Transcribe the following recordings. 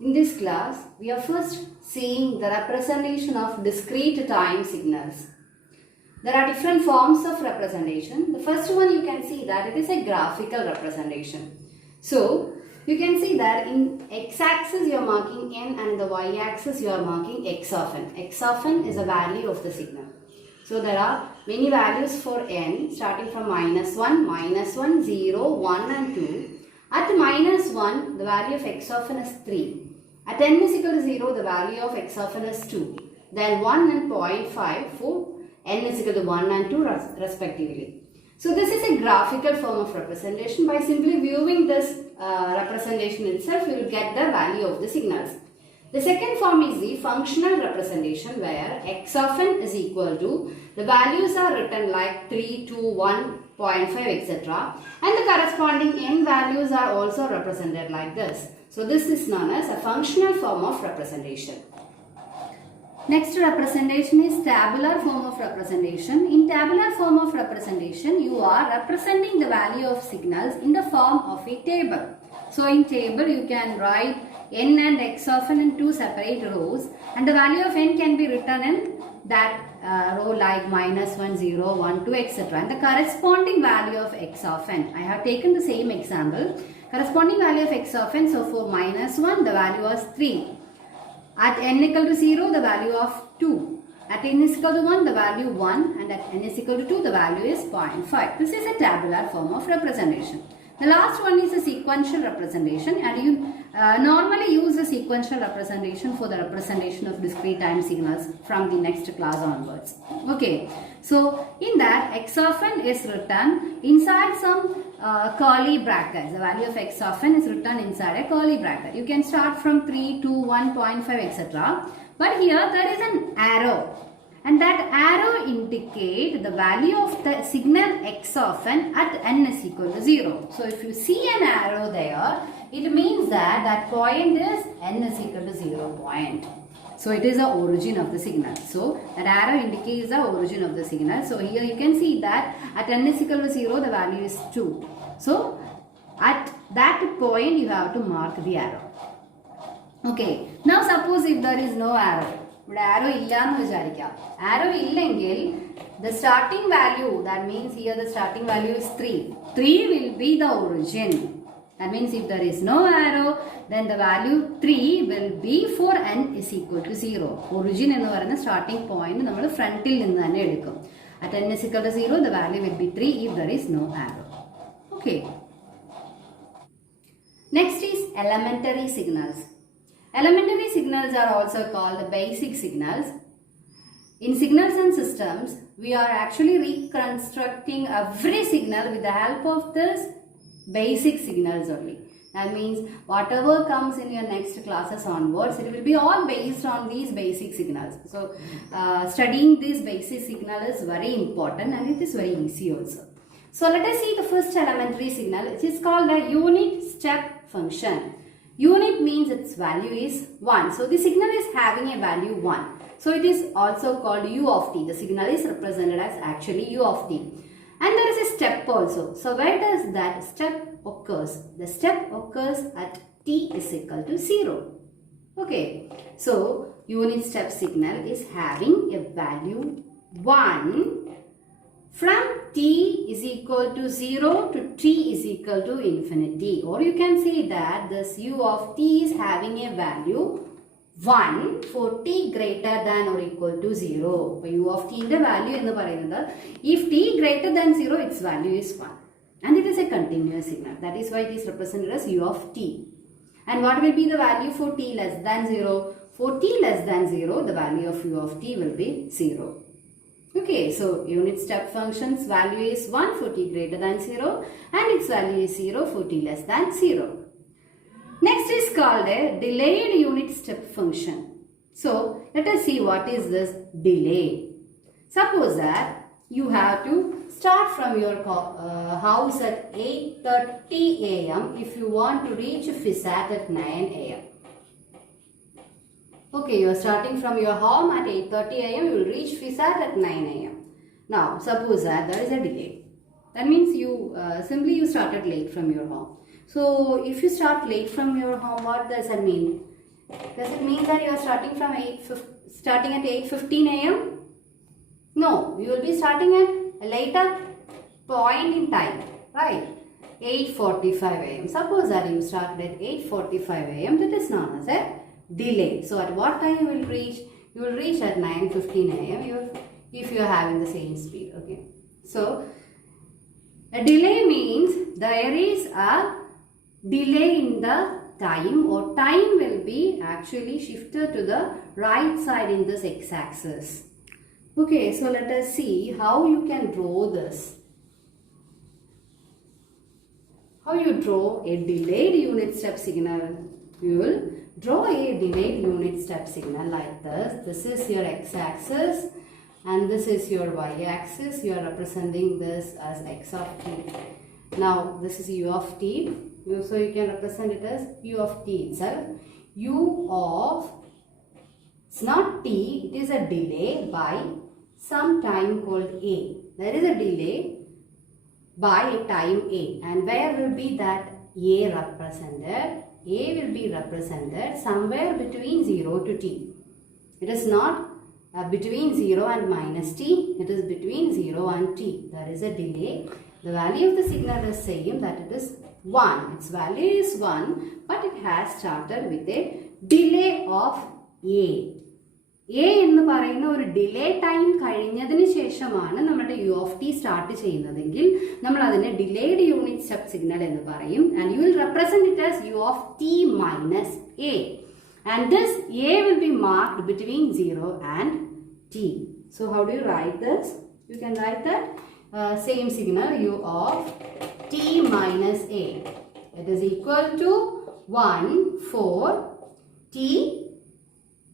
In this class, we are first seeing the representation of discrete time signals. There are different forms of representation. The first one you can see that it is a graphical representation. So, you can see that in x-axis you are marking n and in the y-axis you are marking x of n. X of n is a value of the signal. So, there are many values for n starting from -1, 0, 1 and 2. At -1, the value of x of n is 3. At n is equal to 0, the value of x of n is 2. Then 1 and 0.5 for n is equal to 1 and 2 respectively. So this is a graphical form of representation. By simply viewing this representation itself, you will get the value of the signals. The second form is the functional representation where x of n is equal to, the values are written like 3, 2, 1, 0.5 etc. And the corresponding n values are also represented like this. So this is known as a functional form of representation. Next representation is tabular form of representation. In tabular form of representation, you are representing the value of signals in the form of a table. So in table, you can write n and x of n in two separate rows, and the value of n can be written in that row like -1, 0, 1, 2 etc. And the corresponding value of x of n. I have taken the same example. Corresponding value of x of n. So for -1, the value was 3. At n equal to 0, the value of 2. At n is equal to 1, the value 1. And at n is equal to 2, the value is 0.5. This is a tabular form of representation. The last one is a sequential representation, and you normally use a sequential representation for the representation of discrete time signals from the next class onwards. Okay, so in that x of n is written inside some curly brackets. The value of x of n is written inside a curly bracket. You can start from 3, 2, 1.5 etc. But here there is an arrow. And that arrow indicates the value of the signal x of n at n is equal to 0. So if you see an arrow there, it means that that point is n is equal to 0 point. So it is the origin of the signal. So that arrow indicates the origin of the signal. So here you can see that at n is equal to 0, the value is 2. So at that point you have to mark the arrow. Okay. Now suppose if there is no arrow. Arrow illannu vicharikka. Arrow illengil, the starting value, that means here the starting value is 3. 3 will be the origin. That means if there is no arrow, then the value 3 will be for n is equal to 0. Origin ennu parayna starting point nammal frontil ninnu thanne edukkum. At n is equal to 0, the value will be 3 if there is no arrow. Okay. Next is elementary signals. Elementary signals are also called basic signals. In signals and systems, we are actually reconstructing every signal with the help of this basic signals only. That means whatever comes in your next classes onwards, it will be all based on these basic signals. So studying this basic signal is very important and it is very easy also. So let us see the first elementary signal. It is called a unit step function. Unit means its value is 1. So the signal is having a value 1. So it is also called u of t. The signal is represented as actually u of t. And there is a step also. So where does that step occurs? The step occurs at t is equal to 0. Okay. So unit step signal is having a value 1 from t is equal to 0 to t is equal to infinity. Or you can say that this u of t is having a value 1 for t greater than or equal to 0. u of t in the value in the parayunnathu, if t greater than 0, its value is 1. And it is a continuous signal. That is why it is represented as u of t. And what will be the value for t less than 0? For t less than 0, the value of u of t will be 0. Okay, so unit step function's value is 1 for t greater than 0 and its value is 0 for t less than 0. Next is called a delayed unit step function. So let us see what is this delay. Suppose that you have to start from your house at 8:30 am if you want to reach FISAT at 9 am. Okay, you are starting from your home at 8:30 am, you will reach FISAT at 9 am. Now, suppose that there is a delay. That means you simply you started late from your home. So if you start late from your home, what does that mean? Does it mean that you are starting from starting at 8:15 a.m.? No, you will be starting at a later point in time, right? 8:45 a.m. Suppose that you started at 8:45 a.m. That is known as a delay. So at what time you will reach? You will reach at 9:15 a.m. if you are having the same speed. Okay. So a delay means there is a delay in the time, or time will be actually shifted to the right side in this x-axis. Okay, so let us see how you can draw this. How you draw a delayed unit step signal? You will draw a delayed unit step signal like this. This is your x-axis and this is your y-axis. You are representing this as x of t. Now this is u of t. So you can represent it as u of t itself. U of, it's not t, it is a delay by some time called a. There is a delay by a time a, and where will be that a represented? A will be represented somewhere between 0 to t. It is not between 0 and minus t, it is between 0 and t. There is a delay. The value of the signal is same, that it is 1. Its value is 1, but it has started with a delay of a. A എന്ന് പറയുന്ന ഒരു delay time കഴിഞ്ഞതിന് ശേഷമാണ് നമ്മുടെ U of T start ചെയ്യുന്നതെങ്കിൽ നമ്മൾ അതിനെ delayed unit step signal എന്ന് പറയും. And you will represent it as u of t minus a. And this a will be marked between 0 and t. So how do you write this? You can write that same signal u of t minus a. It is equal to 1 for t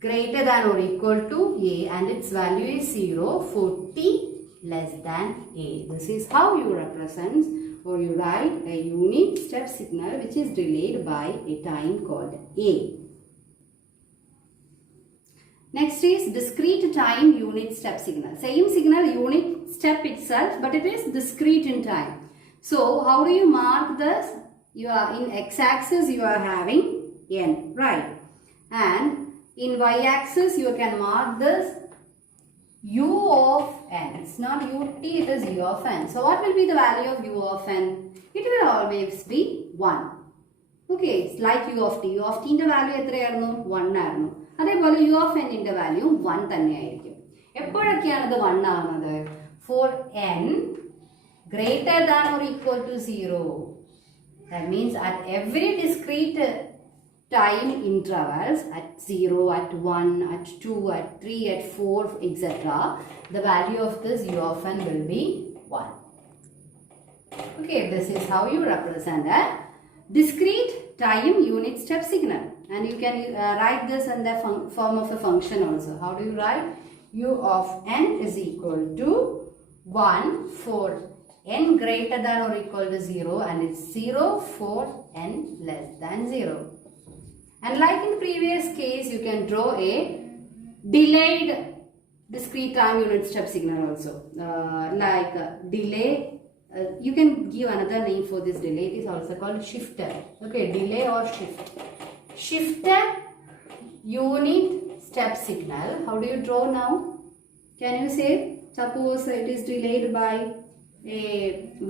greater than or equal to a, and its value is 0 for t less than a. This is how you represent or you write a unit step signal which is delayed by a time called a. Next is discrete time unit step signal. Same signal, unit step itself, but it is discrete in time. So how do you mark this? You are in x-axis, you are having n, right? And in y-axis, you can mark this u of n. It's not ut, it is u of n. So what will be the value of u of n? It will always be 1. Okay, it's like u of t. U of t in the value എത്രയായിരുന്നു? 1 ആയിരുന്നു. അതേപോലെ u of n ന്റെ value 1 തന്നെയായിരിക്കും. എപ്പോഴൊക്കെയാണ് ഇത് 1 ആവുന്നത്? For n greater than or equal to 0. That means at every discrete time intervals, at 0, at 1, at 2, at 3, at 4, etc., the value of this u of n will be 1. Okay, this is how you represent a discrete time unit step signal. And you can write this in the form of a function also. How do you write? U of n is equal to 1 for n greater than or equal to 0, and it's 0 for n less than 0. And like in previous case, you can draw a delayed discrete time unit step signal also. Delay, you can give another name for this delay. It is also called shifter. Okay, delay or shift. Shifter unit step signal. How do you draw now? Can you say? Suppose it is delayed by a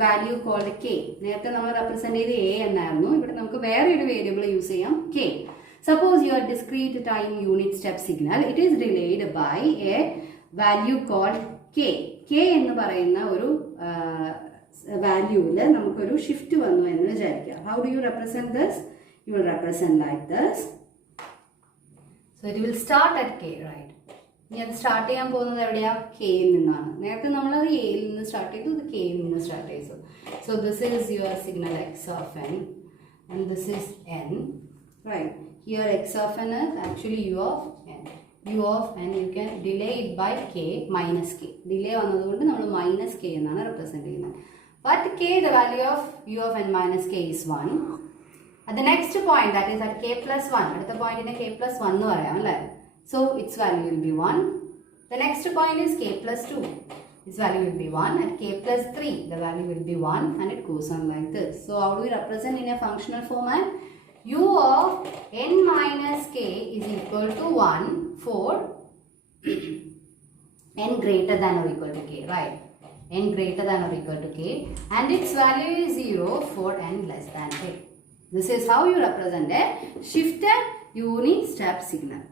value called k. നേരത്തെ നമ്മൾ represent ചെയ്ത് a എന്നായിരുന്നു. ഇവിടെ നമുക്ക് വേറെ ഒരു variable use ചെയ്യാം, k. Suppose your discrete time unit step signal, it is delayed by a value called k. k എന്ന് പറയുന്ന ഒരു വാല്യൂവിൽ നമുക്കൊരു ഷിഫ്റ്റ് വന്നു എന്ന് വിചാരിക്കുക. How do you represent this? You will represent like this. So it will start at k, right? ഇനി അത് start ചെയ്യാൻ പോകുന്നത് എവിടെയാ? കെയിൽ നിന്നാണ്. നേരത്തെ നമ്മളത് എയിൽ നിന്ന് സ്റ്റാർട്ട് ചെയ്തു, ഇത് കെയിൽ നിന്ന് സ്റ്റാർട്ട് ചെയ്തു. So this is your signal x of n and this is n, right? Here x of n is actually u of n. u of n you can delay it by k minus k. Delay വന്നതുകൊണ്ട് നമ്മൾ minus k എന്നാണ് represent ചെയ്യുന്നത്. But k, the value of u of n minus k is 1. At the next point, that is at k plus 1, അടുത്ത പോയിന്റിനെ k plus 1 എന്ന് പറയാം അല്ലേ? So its value will be 1. The next point is k plus 2. Its value will be 1. At k plus 3, the value will be 1, and it goes on like this. So how do we represent in a functional format? U of n minus k is equal to 1 for n greater than or equal to k, right? N greater than or equal to k, and its value is 0 for n less than k. This is how you represent a shifted unit step signal.